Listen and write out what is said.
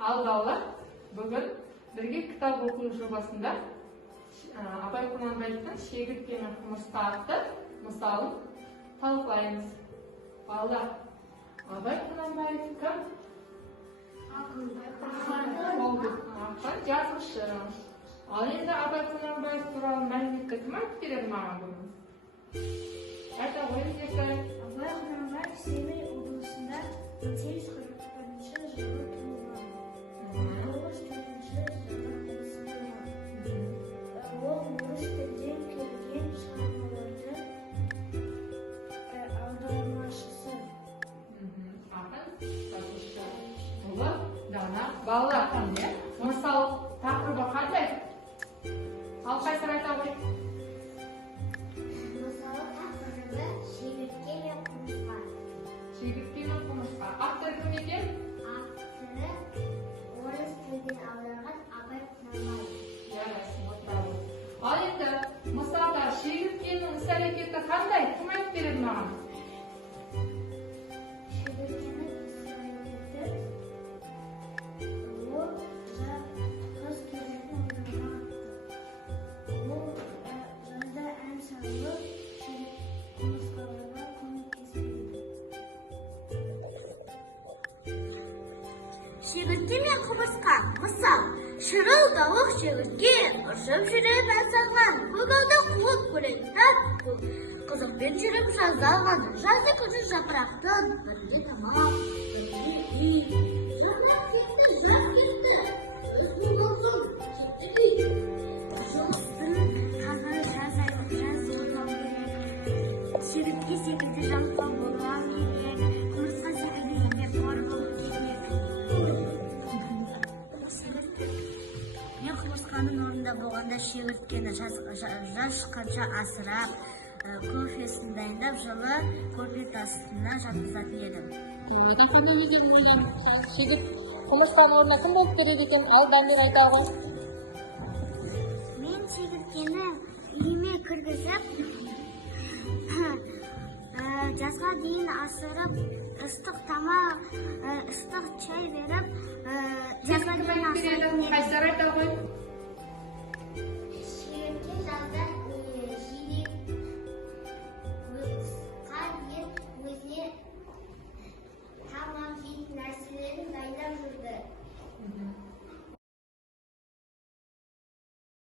Ал балалар, бүгін бірге кітап оқу жобасында Абай Құнанбаевтың Шегіртке мен Құмырсқа атты мысалын талқылаймыз. Балалар, Абай Құнанбаев кім? Ақын жазушы. Ал енді Абай Құнанбаев туралы мәліметті кім айтып береді маған бүгін? Айта қойыңызшы. Абай Құнанбаев Семей облысында 1841 жылы туылған. 1904 жылы қайтыс болған. Ол орыс тілден келген шығармалардың аудармашысы. Ақын жазушы. Ұлы дана балалар. Мысал тақырыбы қандай? Ал қайсыр айта қой? Мысалы тақырыбы Шегіртке мен Құмырсқа. Шегіртке мен Құмырсқа. Автор кім екен? Авторы орыс тілден аударған Абай Құнанбаев. Жарайсың, отырады. Ал енді мысалда шегірткенің іс-әрекеті қандай? Кім айтып береді маған? Шегірткенің іс-әрекеті ол қыз келетін ойламады. Ол жазда ән салып, құмырсқаларға көмектеспейді. Шегіртке мен Құмырсқа. Мысал, шырылдауық шегіртке ұшып жүріп ән салған, көгалда қуып көреді тап қызықпен жүріп жаздалған, жазы күні жапырақтан бірге тамақ, бірге үй. Жапырақ кетті, жаз кетті, өзің болсын, кетті күй. Жұмыстың қазір жаз болған керек. Шегіртке секілді жалқау болған керек. Құмырсқа секілді еңбекқор болу керек. Мен Құмырсқаның орнында болғанда шегірткені жаз шыққанша асырап, кофесін дайындап, жылы көрпет астына жатқызатын едім. Қандай өздерің ойланып, Құмырсқаның орнына кім болып береді екен? Ал Дамир айта ғой. Мен шегірткені үйіме кіргізіп, жазға дейін асырып, ыстық тамақ, ыстық чай беріп, жазға дейін асырып. Қайсар айта ғой?